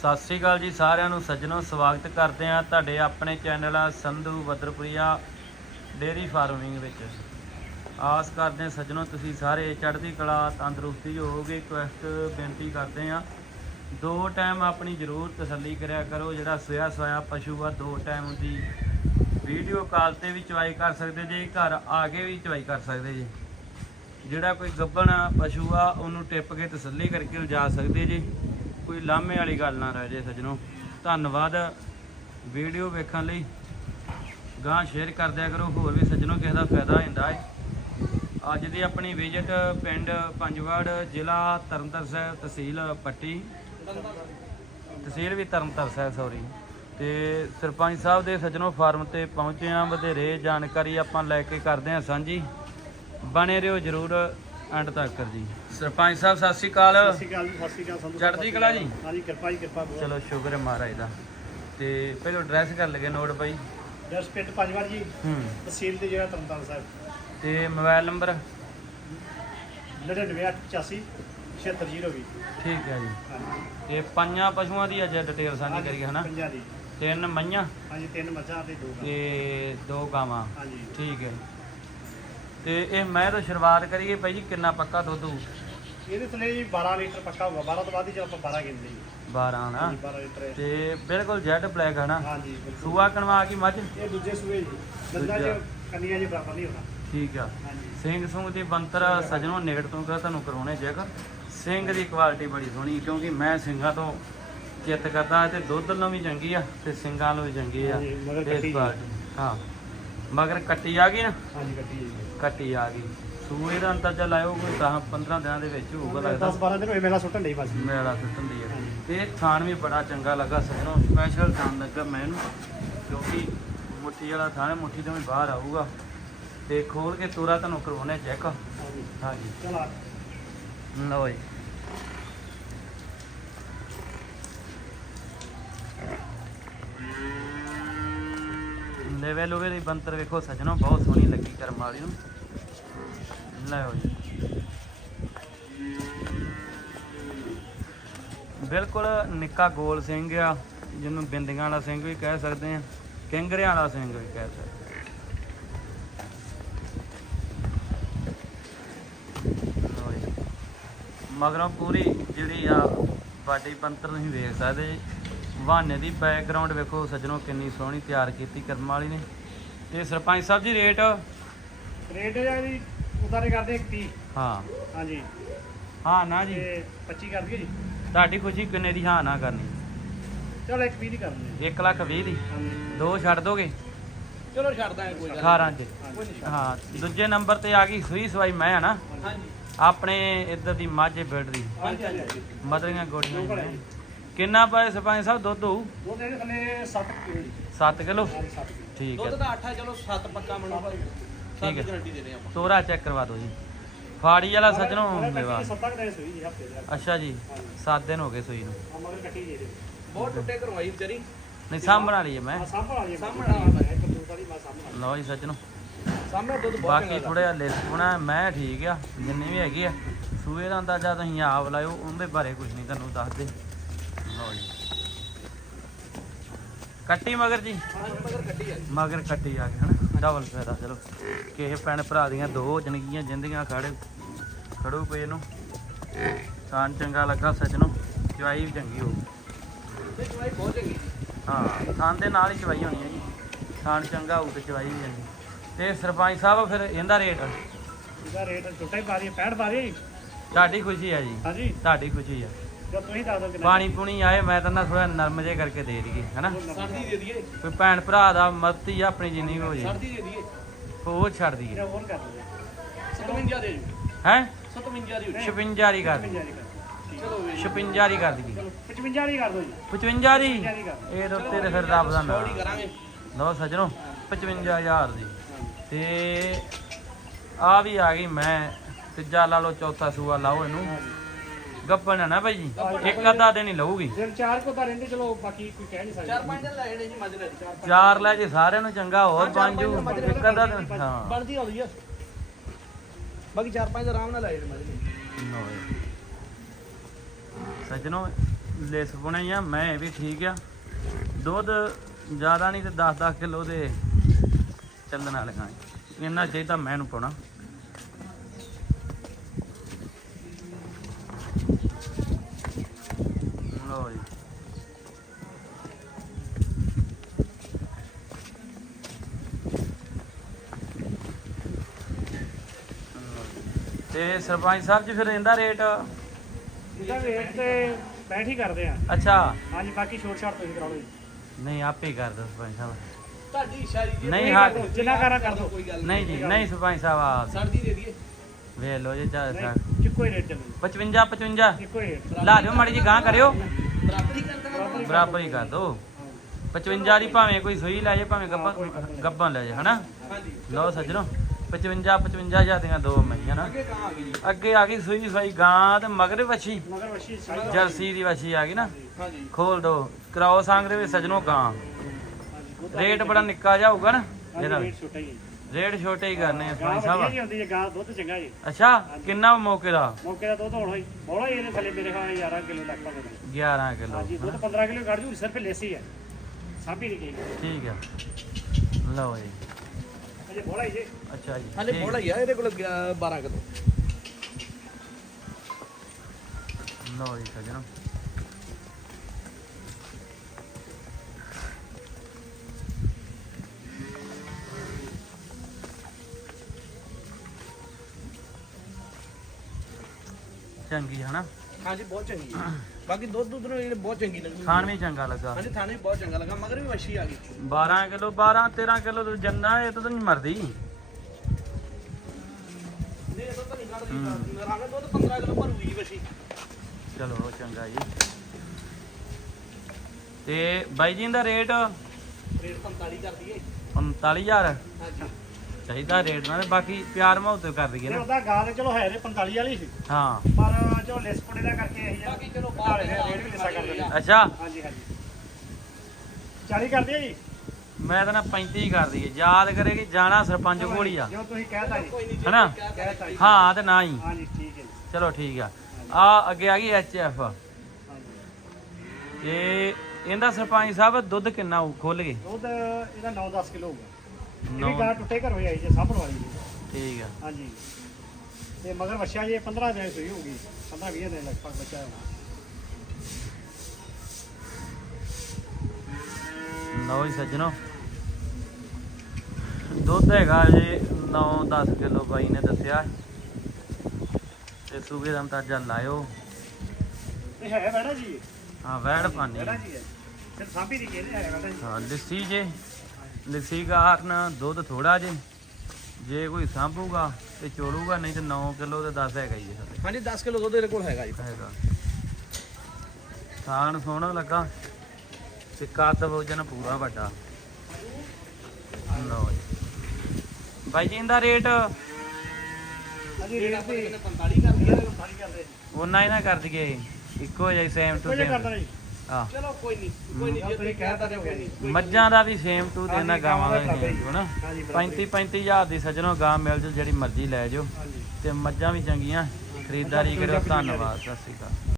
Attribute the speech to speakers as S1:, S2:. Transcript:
S1: ਸਤਿ ਸ੍ਰੀ ਅਕਾਲ ਜੀ ਸਾਰਿਆਂ ਨੂੰ, ਸੱਜਣੋ, ਸਵਾਗਤ ਕਰਦੇ ਆ ਤੁਹਾਡੇ ਆਪਣੇ ਚੈਨਲ ਆ ਸੰਧੂ ਬਦਰਪੁਰੀਆ ਡੇਰੀ ਫਾਰਮਿੰਗ ਵਿੱਚ। ਆਸ ਕਰਦੇ ਹਾਂ ਸੱਜਣੋ, ਤੁਸੀਂ ਸਾਰੇ ਚੜ੍ਹਦੀ ਕਲਾ, ਤੰਦਰੁਸਤੀ 'ਚ ਹੋਵੋਗੇ ਰਿਕੁਐਸਟ ਬੇਨਤੀ ਕਰਦੇ ਆ ਦੋ ਟਾਈਮ ਆਪਣੀ ਜ਼ਰੂਰ ਤਸੱਲੀ ਕਰਿਆ ਕਰੋ, ਜਿਹੜਾ ਸੋਇਆ ਸੋਇਆ ਪਸ਼ੂ ਆ, ਦੋ ਟਾਈਮ ਦੀ ਵੀਡੀਓ ਕਾਲ ਤੇ ਵੀ ਚਵਾਈ ਕਰ ਸਕਦੇ ਜੇ, ਘਰ ਆ ਕੇ ਵੀ ਚਵਾਈ ਕਰ ਸਕਦੇ ਜੀ। ਜਿਹੜਾ ਕੋਈ ਗੱਬਣ ਪਸ਼ੂ ਆ, ਉਹਨੂੰ ਟਿੱਪ ਕੇ ਤਸੱਲੀ ਕਰਕੇ ਲਿਜਾ ਸਕਦੇ ਜੀ। ਕੋਈ ਲਾਮੇ ਵਾਲੀ ਗੱਲ ਨਾ ਰਹਿ ਜੇ ਸੱਜਣੋ। ਧੰਨਵਾਦ। ਵੀਡੀਓ ਵੇਖਣ ਲਈ ਗਾਂ ਸ਼ੇਅਰ ਕਰ ਦਿਆ ਕਰੋ। ਹੋਰ ਵੀ ਸੱਜਣੋ ਕਿਸੇ ਦਾ ਫਾਇਦਾ ਹੁੰਦਾ ਹੈ ਅੱਜ ਦੀ ਆਪਣੀ ਵਿਜ਼ਿਟ ਪਿੰਡ ਪੰਜਵੜ ਜ਼ਿਲ੍ਹਾ ਤਰਨਤਾਰਨ ਸਾਹਿਬ ਤਹਿਸੀਲ ਪੱਟੀ। ਤਹਿਸੀਲ ਵੀ ਤਰਨਤਾਰਨ ਸਾਹਿਬ ਸੌਰੀ ਤੇ ਸਰਪੰਚ ਸਾਹਿਬ ਦੇ ਸੱਜਣੋ ਫਾਰਮ ਤੇ ਪਹੁੰਚੇ ਆ। ਵਧੇਰੇ ਜਾਣਕਾਰੀ ਆਪਾਂ ਲੈ ਕੇ ਕਰਦੇ ਹਾਂ ਸਾਂਝੀ। ਬਣੇ ਰਹੋ ਜਰੂਰ। ਐਂਡ ਤੱਕ ਜੀ। ਸਰਪੰਚ ਸਾਹਿਬ ਸਤਿ ਸ਼੍ਰੀ ਅਕਾਲ।
S2: ਸਤਿ ਸ਼੍ਰੀ ਅਕਾਲ ਜੀ ਸਤਿ ਸ਼੍ਰੀ ਅਕਾਲ ਸੰਧੂ
S1: ਚੜ੍ਹਦੀ ਕਲਾ ਜੀ
S2: ਹਾਂਜੀ ਕਿਰਪਾ ਜੀ ਕਿਰਪਾ ਬਹੁਤ।
S1: ਚਲੋ ਸ਼ੁਕਰ ਹੈ ਮਹਾਰਾਜ ਦਾ। ਤੇ ਪਹਿਲਾਂ ਐਡਰੈਸ ਕਰ ਲਗੇ ਨੋਟ ਬਾਈ।
S2: ਜਸ ਪਿੰਡ ਪੰਜਵਾਰ ਜੀ
S1: ਹੂੰ।
S2: ਤਹਿਸੀਲ ਤੇ ਜਿਹੜਾ ਤਰਨਤਾਰਨ ਸਾਹਿਬ।
S1: ਤੇ ਮੋਬਾਈਲ ਨੰਬਰ?
S2: 99885 7602
S1: ਠੀਕ ਹੈ ਜੀ।
S2: ਹਾਂਜੀ।
S1: ਤੇ ਪੰਜਾਂ ਪਸ਼ੂਆਂ ਦੀ ਅੱਜ ਡਿਟੇਲ ਸਾਂਝੀ ਕਰੀਏ ਹਨਾ?
S2: ਪੰਜਾਂ ਦੀ।
S1: ਤਿੰਨ ਮਈਆਂ?
S2: ਹਾਂਜੀ ਤਿੰਨ ਮੱਝਾਂ ਤੇ ਦੋ ਗਾਂ।
S1: ਤੇ ਦੋ ਗਾਵਾਂ।
S2: ਹਾਂਜੀ।
S1: ਠੀਕ ਹੈ। ਤੇ ਇਹ ਮੈਂ ਤਾਂ ਸ਼ੁਰੂਆਤ ਕਰੀਏ ਭਾਈ ਜੀ ਕਿੰਨਾ ਪੱਕਾ ਦੁੱਧ ਹੋਊ?
S2: ਇਹਦੇ ਥੱਲੇ ਜੀ 12 ਲੀਟਰ ਪੱਕਾ ਹੋਊਗਾ। 12 ਤੋਂ ਬਾਅਦ ਹੀ ਆਪਾਂ 12 ਗਿਣਦੇ ਜੀ।
S1: 12 ਨਾ?
S2: ਹਾਂਜੀ 12 ਲੀਟਰ ਹੈ।
S1: ਤੇ ਬਿਲਕੁਲ ਜੈਡ ਬਲੈਕ ਹਨਾ
S2: ਹਾਂਜੀ ਬਿਲਕੁਲ।
S1: ਸੂਆ ਕਣਵਾ ਕੀ ਮੱਝ?
S2: ਇਹ ਦੂਜੇ ਸੂਏ ਜੀ। ਦੰਦਾਂ
S1: ਦੂਜਾ।
S2: ਚ ਕੰਨੀਆਂ ਜੀ ਬਰਾਬਰ ਨਹੀਂ ਹੋਣਾ।
S1: ਠੀਕ ਆ।
S2: ਹਾਂਜੀ।
S1: ਸਿੰਘ ਸੁੰਗ ਦੀ ਬੰਤਰ ਸਜਣੋਂ ਨੇੜ ਤੋਂ ਕਹ ਤੁਹਾਨੂੰ ਕਰਾਉਣੇ ਜੇਕਰ? ਸਿੰਘ ਦੀ ਕੁਆਲਿਟੀ ਬੜੀ ਸੋਹਣੀ ਕਿਉਂਕਿ ਮੈਂ ਸਿੰਘਾਂ ਤੋਂ ਚਿੱਤ ਕਰਦਾ ਤੇ ਦੁੱਧ ਨੂੰ ਵੀ ਚੰਗੀ ਆ ਤੇ ਸਿੰਘਾਂ ਨੂੰ ਵੀ ਚੰਗੀ ਆ
S2: ਹਾਂਜੀ, ਮਗਰ
S1: ਇਸ
S2: ਕੱਟੀ ਜੀ।
S1: ਹਾਂ। ਮਗਰ ਕੱਟੀ ਆ ਗਈ ਨਾ?
S2: ਹਾਂਜੀ ਕੱਟੀ ਜੀ।
S1: ਕੱਟੀ ਆ ਗਈ। ਸੂਏ ਦਾ ਅੰਦਾਜ਼ਾ ਲਾਇਓ ਕੋਈ 10 15 ਦਿਨਾਂ ਦੇ ਵਿੱਚ ਹੋਊਗਾ
S2: 10
S1: ਲੱਗਦਾ।
S2: 12 ਦਿਨ ਹੋਏ ਮੇਲਾ ਸੁੱਟਣ ਨਹੀਂ ਬਸ।
S1: ਮੇਲਾ ਸੁੱਟਣ ਦੀ
S2: ਹਾਂਜੀ।
S1: ਤੇ ਥਾਣ ਵੀ ਬੜਾ ਚੰਗਾ ਲੱਗਾ ਸਜਣੋਂ ਸਪੈਸ਼ਲ ਥਾਣ ਲੱਗਾ ਮੈਨੂੰ ਕਿਉਂਕਿ ਮੁੱਠੀ ਵਾਲਾ ਥਾਣ ਹੈ, ਮੁੱਠੀ ਤੋਂ ਵੀ ਬਾਹਰ ਆਊਗਾ। ਤੇ ਖੋਲ ਕੇ ਤੋਰਾ ਤੁਹਾਨੂੰ ਕਰਵਾਉਣੇ ਚੈੱਕ।
S2: ਹਾਂਜੀ।
S1: ਹਾਂਜੀ।
S2: ਚਲ
S1: ਲਓ ਜੀ। ਲੈਵਲ ਲੋਵੇ ਦੀ ਬੰਤਰ ਵੇਖੋ ਸਜਣੋ, ਬਹੁਤ ਸੋਹਣੀ ਲੱਗੀ ਕਰਮ ਵਾਲੀ ਨੂੰ। ਲਓ ਜੀ। ਬਿਲਕੁਲ ਨਿੱਕਾ ਗੋਲ ਸਿੰਘ ਆ, ਜਿਹਨੂੰ ਬਿੰਦੀਆਂ ਵਾਲਾ ਸਿੰਘ ਵੀ ਕਹਿ ਸਕਦੇ ਆ, ਕਿੰਗਰਿਆਂ ਵਾਲਾ ਸਿੰਘ ਵੀ ਕਹਿ ਸਕਦੇ ਮਗਰੋਂ ਪੂਰੀ ਜਿਹੜੀ ਆ, ਬਾਡੀ ਪੰਤਰ ਤੁਸੀਂ ਵੇਖ ਸਕਦੇ ਜੀ। ਵਾਹਨੇ ਦੀ ਬੈਕਗ੍ਰਾਉਂਡ ਵੇਖੋ ਸੱਜਣੋ ਕਿੰਨੀ ਸੋਹਣੀ ਤਿਆਰ ਕੀਤੀ ਕਰਮ ਵਾਲੀ ਨੇ। ਤੇ ਸਰਪੰਚ ਸਾਹਿਬ ਜੀ ਰੇਟ?
S2: ਰੇਟ ਹੈ ਜੀ ਉਤਾਰੇ ਕਰਦੇ 30
S1: ਹਾਂ।
S2: ਹਾਂਜੀ।
S1: ਹਾਂ ਨਾ ਜੀ।
S2: ਤੇ 25 ਕਰ ਦਈਏ ਜੀ।
S1: ਤੁਹਾਡੀ ਖੁਸ਼ੀ ਕਿੰਨੇ ਦੀ ਹਾਂ ਨਾ ਕਰਨੀ?
S2: ਚਲ ਇੱਕ 20 ਦੀ ਕਰ ਦਿੰਦੇ
S1: 1 ਲੱਖ 20 ਦੀ।
S2: ਹਾਂਜੀ।
S1: ਦੋ ਛੱਡ ਦੋਗੇ?
S2: ਚਲੋ ਛੱਡ ਦਾਂਗੇ ਕੋਈ
S1: 18 ਚ।
S2: ਹਾਂਜੀ।
S1: ਹਾਂ ਦੂਜੇ ਨੰਬਰ ਤੇ ਆ ਗਈ ਸੂਈ ਸਵਾਈ ਮੈਂ ਨਾ।
S2: ਹਾਂਜੀ।
S1: ਆਪਣੇ ਇੱਧਰ ਦੀ ਮਾਝੇ ਬਿਲਡ ਦੀ।
S2: ਹਾਂਜੀ ਹਾਂਜੀ
S1: ਮਦਰੀਆਂ
S2: ਹੈ।
S1: ਜੀ। ਕਿੰਨਾ ਪਾਏ ਸਰਪੰਚ ਸਾਹਿਬ ਦੁੱਧ ਹੋਊ?
S2: ਉਹ ਦੇ ਥੱਲੇ 7 ਕਿਲੋ ਜੀ।
S1: 7 ਕਿਲੋ?
S2: ਹਾਂਜੀ 7 ਕਿਲੋ।
S1: ਠੀਕ
S3: ਦੁੱਧ
S1: ਹੈ
S3: ਦਾ 8 ਚਲੋ 7 ਪੱਕਾ ਮੈਨੂੰ ਭਾਈ।
S1: ਠੀਕ ਹੈ।
S3: ਗਾਰੰਟੀ ਦੇ ਰਹੇ ਆਪਾਂ।
S1: ਤੋਰਾ ਚੈੱਕ ਕਰਵਾ ਦਿਓ ਜੀ। ਫਾੜੀ ਵਾਲਾ ਸੱਜਣੋਂ ਮੇਵਾ
S2: ਦੇ
S1: ਅੱਛਾ ਜੀ
S2: ਹਾਂਜੀ।
S1: 7 ਦਿਨ ਹੋ ਗਏ ਸੂਈ ਨੂੰ।
S2: ਆ ਮਗਰ ਕੱਟੀ ਜੀ ਇਹਦੇ।
S3: ਬਹੁਤ ਟੁੱਟੇ ਕਰਵਾਈ ਵਿਚਾਰੀ।
S1: ਨਹੀਂ ਸਾਂਭਣ ਵਾਲੀ ਹੈ ਮੈਂ।
S2: ਆ ਸਾਹਮਣੇ ਵਾਲੀ
S3: ਸਾਂਭਣ ਵਾਲੀ।
S2: ਹੈ ਇੱਕ ਦੂਸਰੀ ਮੈਂ ਸਾਹਮਣੇ
S1: ਲਓ ਜੀ ਸੱਜਣੋ।
S3: ਸਾਹਮਣੇ ਦੁੱਧ ਬਹੁਤ
S1: ਬਾਕੀ ਥੋੜਾ ਜਿਹਾ ਲਿਸ ਹੋਣਾ ਮੈਂ ਠੀਕ ਆ ਜਿੰਨੇ ਵੀ ਹੈਗੇ ਆ। ਸੂਏ ਦਾ ਅੰਦਾਜ਼ਾ ਤੁਸੀਂ ਆਪ ਲਾਇਓ ਉਹਦੇ ਬਾਰੇ ਕੁਝ ਨਹੀਂ ਤੁਹਾਨੂੰ ਦੱਸ ਦੇ ਲਓ ਜੀ ਕੱਟੀ ਮਗਰ ਜੀ?
S3: ਹਾਂ ਮਗਰ ਆ
S1: ਕੱਟੀ ਆ ਗਈ ਹਨਾ? ਡਬਲ ਫਾਇਦਾ ਚਲੋ। ਕਿਸੇ ਭੈਣ ਭਰਾ ਦੀਆਂ ਦੋ ਜਨਗੀਆਂ ਜਿੰਦੀਆਂ ਖੜੇ ਖੜੂ ਪਏ ਨੂੰ ਤਾਂ ਚੰਗਾ ਲੱਗਾ ਸੱਜਣੋ ਚਵਾਈ ਵੀ ਚੰਗੀ
S3: ਤੇ ਚਵਾਈ ਬਹੁਤ ਚੰਗੀ
S1: ਹਾਂ ਦੇ ਨਾਲ ਹੀ ਚਵਾਈ ਹੋਣੀ ਹੈ ਜੀ। ਥਾਂ ਚੰਗਾ ਹੋਊ ਤੇ ਚਵਾਈ ਵੀ ਚੰਗੀ। ਤੇ ਸਰਪੰਚ ਸਾਹਿਬ ਫਿਰ ਇਹਦਾ ਰੇਟ?
S2: ਇਹਦਾ ਰੇਟ ਛੋਟਾ ਹੀ ਪਾ ਰਹੀ ਪੈੜ ਪਾ ਰਹੀ
S1: ਤੁਹਾਡੀ ਖੁਸ਼ੀ ਹੈ ਜੀ।
S2: ਹਾਂਜੀ।
S1: ਤੁਹਾਡੀ ਖੁਸ਼ੀ ਆ
S2: ਜਦ ਤੁਸੀਂ ਦੱਸ ਦਿਓ ਕਿੰਨਾ
S1: ਪਾਣੀ ਪੂਣੀ ਆਏ ਮੈਂ ਤਾਂ ਨਾ ਥੋੜਾ ਨਰਮ ਜੇ ਕਰਕੇ ਦੇ ਦਈਏ ਹਨਾ?
S3: ਸਰਦੀ ਦੇ ਦਈਏ।
S1: ਕੋਈ ਭੈਣ ਭਰਾ ਦਾ ਮਦਤੀ ਆ ਆਪਣੀ ਜਿੰਨੀ ਹੋ ਜੇ।
S3: ਸਰਦੀ ਦੇ ਦਈਏ।
S1: ਉਹ ਛੱਡ ਦਈਏ।
S2: ਹੋਰ ਕਰ ਦਿਓ
S3: 57 ਦੇ ਜੂ
S1: ਹੈ?
S3: 57 ਦੀ
S1: 56 ਦੀ ਕਰ
S2: 55 ਦੀ ਕਰ
S3: ਚਲੋ ਵੇ।
S1: 56 ਦੀ ਕਰ ਦਈਏ।
S2: ਚਲੋ 55 ਦੀ ਕਰ ਦਿਓ ਜੀ।
S1: 55 ਦੀ?
S2: 55 ਦੀ
S1: ਇਹ ਰੁੱਤੇ ਤੇ ਫਿਰ ਰੱਬ ਦਾ ਨਾਮ ਲਓ ਸੱਜਣੋ 55000 ਦੀ। ਤੇ ਆ ਵੀ ਆ ਗਈ ਮੈਂ ਤੀਜਾ ਲਾ ਲਓ ਚੌਥਾ ਸੂਆ ਲਾਓ ਇਹਨੂੰ। ਗੱਪਣ ਨਾ ਭਾਈ ਜੀ। ਇੱਕ ਅੱਧਾ ਦਿਨ ਹੀ ਲਊਗੀ।
S2: ਦਿਨ ਚਾਰ ਕੋ ਤਾਂ ਰਹਿੰਦੇ ਚਲੋ ਬਾਕੀ ਕੋਈ ਕਹਿ ਨਹੀਂ ਸਕਦਾ।
S3: ਚਾਰ ਪੰਜ ਦਿਨ ਲੈ ਜਾਣੇ ਜੀ ਮੱਝ ਲੈ।
S1: ਚਾਰ ਲੈ ਜੇ ਸਾਰਿਆਂ ਨੂੰ ਚੰਗਾ ਹੋਰ ਪੰਜੂ ਇੱਕ ਅੱਧਾ ਦਿਨ ਹਾਂ।
S3: ਬਣਦੀ ਆਉਂਦੀ ਆ ਬਾਕੀ ਚਾਰ ਪੰਜ ਆਰਾਮ ਨਾਲ ਲੈ ਜਾਣੇ ਮੱਝ ਲੈ।
S1: ਸੱਜਣੋ ਲਿਸ ਪੁਣੇ ਆ ਮੈਂ ਵੀ ਠੀਕ ਆ। ਦੁੱਧ ਜ਼ਿਆਦਾ ਨਹੀਂ ਤੇ 10 10 ਕਿਲੋ ਦੇ ਚੱਲਣ ਵਾਲੀਆਂ। ਇੰਨਾ ਚਾਹੀਦਾ ਮੈਂ ਨੂੰ ਪਾਉਣਾ। ਤੇ ਸਰਪੰਚ ਸਾਹਿਬ ਜੀ ਫਿਰ ਇਹਦਾ ਰੇਟ?
S2: ਇਹਦਾ ਰੇਟ ਤੇ 65 ਹੀ ਕਰਦੇ ਆ।
S1: ਅੱਛਾ।
S2: ਹਾਂਜੀ ਬਾਕੀ ਛੋਟ ਛਾਟ ਤੁਸੀਂ ਕਰਾਓ ਜੀ।
S1: ਨਹੀਂ ਆਪੇ ਕਰ ਦੋ ਸਰਪੰਚ ਸਾਹਿਬ।
S3: ਤੁਹਾਡੀ ਇਸ਼ਾਰੀ
S1: ਨਹੀਂ ਹਾਂ।
S2: ਕਰ ਜਿੰਨਾ ਕਰਾਂ ਕਰ ਦਿਓ
S3: ਕੋਈ ਗੱਲ
S1: ਨਹੀਂ ਜੀ ਨਹੀਂ ਸਰਪੰਚ ਸਾਹਿਬ ਆ
S3: ਸੜ ਦੀ ਦਈਏ।
S1: ਵੇਖ ਲਓ ਜੀ ਚਾ
S2: ਨਹੀਂ ਇੱਕੋ ਹੀ ਰੇਟ ਚੱਲੂ।
S1: 55 55
S2: ਇੱਕੋ ਹੀ ਰੇਟ।
S1: ਲਾ ਦਿਓ ਮਾੜੀ ਜੀ ਗਾਂ ਕਰਿਓ।
S3: ਬਰਾਬਰੀ ਕਰ ਦੇਣਾ
S1: ਬਰਾਬਰ ਹੀ ਕਰ ਦੋ। 55 ਦੀ ਭਾਵੇਂ ਕੋਈ ਸੂਈ ਲੈ ਜਾਏ ਭਾਵੇਂ ਗੱਬਾਂ ਗੱਬਾਂ ਲੈ ਜਾਏ ਹਨਾ?
S3: ਹਾਂਜੀ।
S1: ਲਓ ਸੱਜਣੋ। 55 55 ਹਜ਼ਾਰ ਦੀਆਂ ਦੋ ਮਈਆਂ ਨਾ।
S3: ਅੱਗੇ ਆ ਗਈ ਜੀ।
S1: ਅੱਗੇ ਆ ਗਈ ਸੂਈ ਸੂਈ ਗਾਂ ਤੇ ਮਗਰ ਵੱਛੀ।
S2: ਮਗਰ ਵਸ਼ੀ ਸਾਈ
S1: ਜਰਸੀ ਦੀ ਵੱਛੀ ਆ ਗਈ ਨਾ।
S3: ਹਾਂਜੀ।
S1: ਖੋਲ ਦੋ। ਕਰਾਓ ਸੰਗ ਦੇ ਵਿੱਚ ਸੱਜਣੋ ਗਾਂ ਰੇਟ ਬੜਾ ਨਿੱਕਾ ਜਿਹਾ ਹੋਊਗਾ ਨਾ ਇਹਦਾ
S2: ਰੇਟ ਛੋਟਾ ਹੀ ਹੈ
S1: ਰੇਟ ਛੋਟੇ ਹੀ ਕਰਨੇ ਆ
S2: ਗਾਂ ਜੀ
S1: ਸਾਹਿਬ।
S2: ਹੁੰਦੀ ਹੈ ਗਾਂ ਦੁੱਧ ਚੰਗਾ ਜੀ।
S1: ਅੱਛਾ ਕਿੰਨਾ ਮੌਕੇ ਦਾ?
S2: ਮੌਕੇ ਦਾ ਦੁੱਧ ਹੋਣਾ ਹੀ ਬੋਲਾ ਹੀ ਇਹਦੇ ਥੱਲੇ ਮੇਰੇ ਖਾਣੇ 11 ਕਿਲੋ ਲੱਗ ਪਾ
S1: 11 ਕਿਲੋ
S2: ਹਾਂਜੀ ਦੁੱਧ 15 ਕਿਲੋ ਕੱਢ ਜੂ ਸਿਰਫ ਲੈਸੀ ਹੈ। ਸਾਬੀ ਨਹੀਂ
S1: ਠੀਕ ਆ। ਲਓ ਜੀ।
S2: ਅਜੇ ਬੋਲਾ ਹੀ ਜੀ।
S1: ਅੱਛਾ ਜੀ
S3: ਹਾਲੇ। ਬੋੜਾ ਹੀ ਆ ਇਹਦੇ ਕੋਲ 12 ਕਿਲੋ
S1: ਲਓ ਜੀ ਸੱਜਣੋ। ਚੰਗੀ ਹਨਾ?
S3: ਹਾਂਜੀ ਬਹੁਤ ਚੰਗੀ ਹੈ। ਬਾਕੀ ਦੁੱਧ ਦੁੱਧ ਨੂੰ ਇਹ ਬਹੁਤ ਚੰਗੀ ਲੱਗੀ
S1: ਖਾਣ ਵੀ ਚੰਗਾ ਲੱਗਾ।
S3: ਹਾਂਜੀ ਥਾਣੇ ਵੀ ਬਹੁਤ ਚੰਗਾ ਲੱਗਾ ਮਗਰ ਵੀ ਵਸ਼ੀ ਆ ਗਈ।
S1: 12 ਕਿਲੋ 12 13 ਕਿਲੋ ਤੋਂ ਜੰਨਾ ਇਹ ਤਾਂ ਨਹੀਂ ਮਰਦੀ।
S3: ਨਹੀਂ ਇਹ ਦੁੱਧ ਨਹੀਂ ਕੱਢਦੀ ਰਾਗਾ ਦੁੱਧ 15 ਕਿਲੋ ਭਰੂਗੀ ਵਸ਼ੀ
S1: ਚਲੋ ਚੰਗਾ ਜੀ। ਤੇ ਬਾਈ ਜੀ ਦਾ ਰੇਟ?
S3: ਰੇਟ 45 ਕਰਦੀ ਹੈ
S1: 39000
S3: ਹਾਂਜੀ।
S1: ਚਾਹੀਦਾ ਰੇਟ ਨਾਲ ਬਾਕੀ ਪਿਆਰ ਮੁਹੱਬਤ ਕਰ ਦਈਏ ਨਾ।
S2: ਉਹਦਾ ਗਾਂ ਤੇ ਚਲੋ ਹੈ ਤੇ 45 ਵਾਲੀ ਸੀ।
S1: ਹਾਂ।
S2: ਪਰ ਜੋ ਲਿਸ ਪੁਣੇ ਦਾ ਕਰਕੇ ਅਸੀਂ
S3: ਬਾਕੀ ਚਲੋ
S2: ਬਾਹਰ ਰੇਟ ਵੀ ਲਿਸਾ ਕਰ ਦਿੰਦੇ
S1: ਅੱਛਾ।
S2: ਹਾਂਜੀ ਹਾਂਜੀ। 40 ਕਰਦੇ ਆ ਜੀ।
S1: ਮੈਂ ਤਾਂ ਨਾ 35 ਕਰ ਦਈਏ। ਯਾਦ ਕਰੇ ਕਿ ਜਾਣਾ ਸਰਪੰਚ ਕੋਲ ਹੀ ਆ।
S2: ਜੋ ਤੁਸੀਂ ਕਹਿਤਾ ਜੀ।
S1: ਹਨਾ?
S2: ਕਹਿਤਾ ਜੀ।
S1: ਹਾਂ ਤੇ ਨਾ ਹੀ।
S2: ਹਾਂਜੀ ਠੀਕ ਹੈ ਜੀ।
S1: ਚਲੋ ਠੀਕ ਆ। ਆ ਅੱਗੇ ਆ ਗਈ ਐਚ ਐਫ ਤੇ ਇਹਦਾ ਸਰਪੰਚ ਸਾਹਿਬ ਦੁੱਧ ਕਿੰਨਾ ਖੁੱਲ ਗਏ
S2: ਦੁੱਧ ਇਹਦਾ 9-10 ਕਿਲੋ ਹੋਊਗਾ। ਇਹ ਵੀ
S1: ਨੌ-
S2: ਗਾਂ ਟੁੱਟੇ ਘਰ ਹੋਈ ਆਈ ਜੇ ਸਾਹਮਣ ਵਾਲੀ ਜੀ।
S1: ਠੀਕ ਆ।
S2: ਹਾਂਜੀ। ਤੇ ਮਗਰ ਬੱਚਾ ਜੇ 15 ਦਿਨ ਸੂਈ ਹੋਊਗੀ 15-20 ਦਿਨ ਲਗਭਗ ਬੱਚਾ ਹੋਣਾ
S1: ਲਓ ਜੀ ਸੱਜਣੋ। ਦੁੱਧ ਹੈਗਾ ਜੀ 9-10 ਕਿਲੋ ਬਾਈ ਨੇ ਦੱਸਿਆ। ਤੇ ਸੂਬੇ ਦਾ ਅੰਦਾਜ਼ਾ ਲਾਇਓ।
S2: ਇਹ ਹੈ ਬੈਠਾ ਜੀ।
S1: ਹਾਂ ਵੈੜ ਪਾਣੀ।
S2: ਜੀ ਹੈ। ਸਿਰ ਸਾਂਭੀ ਦੀ ਕਹਿੰਦੇ ਹੈ ਬੈਠਾ ਜੀ?
S1: ਹਾਂ ਲੱਸੀ ਜੇ। ਲੱਸੀ ਕਾਰਨ ਦੁੱਧ ਥੋੜਾ ਜੇ ਜੇ ਕੋਈ ਸਾਂਭੂਗਾ ਤੇ ਚੋਲੂਗਾ ਨਹੀਂ ਤੇ 9 ਕਿਲੋ ਤੇ 10 ਹੈਗਾ ਹੀ ਹੈ
S3: ਹਾਂਜੀ 10 ਕਿਲੋ ਦੁੱਧ ਇਹਦੇ ਕੋਲ ਹੈਗਾ ਜੀ।
S1: ਹੈਗਾ। ਥਾਣ ਸੋਹਣਾ ਲੱਗਾ ਤੇ ਕੱਦ ਵਜਨ ਪੂਰਾ ਵੱਡਾ। ਲਓ ਜੀ। ਬਾਈ ਜੀ ਇਹਦਾ ਰੇਟ?
S2: ਹਾਂਜੀ ਰੇਟ ਤੇ
S3: 45 ਕਰਦੀ ਹੈ
S2: ਸਾਰੀ ਕਰਦੇ
S1: ਉਹਨਾਂ ਹੀ ਨਾ ਕਰ ਦਈਏ। ਇੱਕੋ ਜਿਹਾ ਸੇਮ ਟੂ ਸੇਮ
S2: ਕਰਦਾ ਨਹੀਂ
S1: ਹਾਂ
S3: ਚਲੋ ਕੋਈ ਨਹੀਂ ਕੋਈ ਨਹੀਂ ਜੇ ਤੁਸੀਂ ਕਹਿਤਾ ਤੇ ਕੋਈ ਨਹੀਂ
S1: ਮੱਝਾਂ ਦਾ ਵੀ ਸੇਮ ਟੂ ਤੇ
S2: ਹਾਂਜੀ,
S1: ਗਾਵਾਂ ਦਾ ਵੀ same to ਨਾ
S2: ਹਾਂਜੀ, ਬਰਾਬਰ
S1: 35 35000 ਦੀ ਸੱਜਣੋ ਗਾਂ ਮਿਲ ਜੂ ਜਿਹੜੀ ਮਰਜ਼ੀ ਲੈ ਜਾਓ।
S2: ਹਾਂਜੀ।
S1: ਤੇ ਮੱਝਾਂ ਵੀ ਚੰਗੀਆਂ। ਖਰੀਦਦਾਰੀ ਕਰੋ ਧੰਨਵਾਦ ਸਤਿ ਸ਼੍ਰੀ ਅਕਾਲ।